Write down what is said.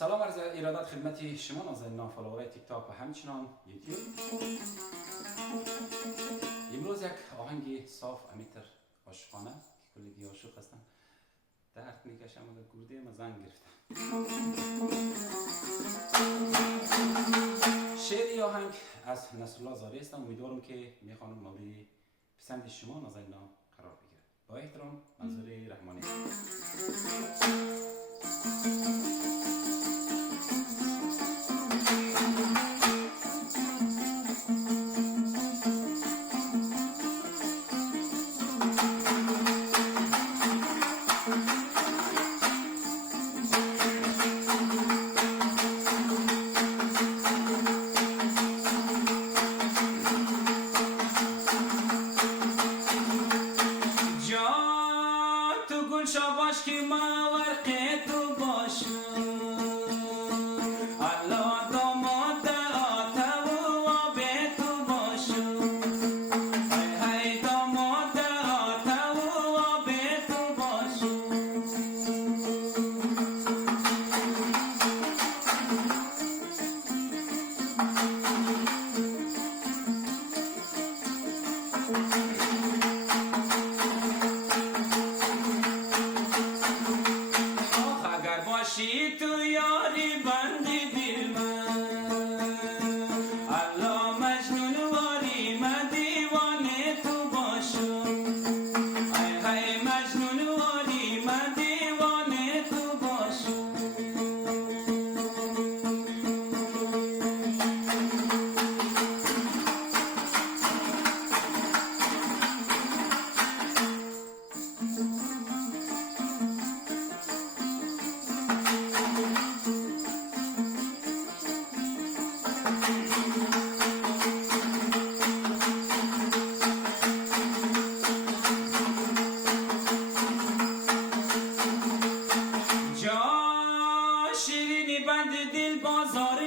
سلام عرض ارادت خدمت شما نازنینان فالوورای تیک تاک و همچنان یوتیوب. امروز یک آهنگ صاف امیتر عاشقانه که کلی عاشق هستن درد میکشم و گرده ما زنگ گرفتم. شعر آهنگ از نصرالله زاری است. امیدوارم که میخوانم مورد پسند شما نازنینان قرار بگیره. با احترام منظور رحمانی. شاباش که ما ورقه تو باشم الله داماد آتا و آبه تو باشم های داماد آتا و آبه تو باشم باشی تو یاری بندی دل من الله مجنون واری من دیوانه تو باشم های های مجنون واری من دیوانه تو باشم شیرینی بند دل بازار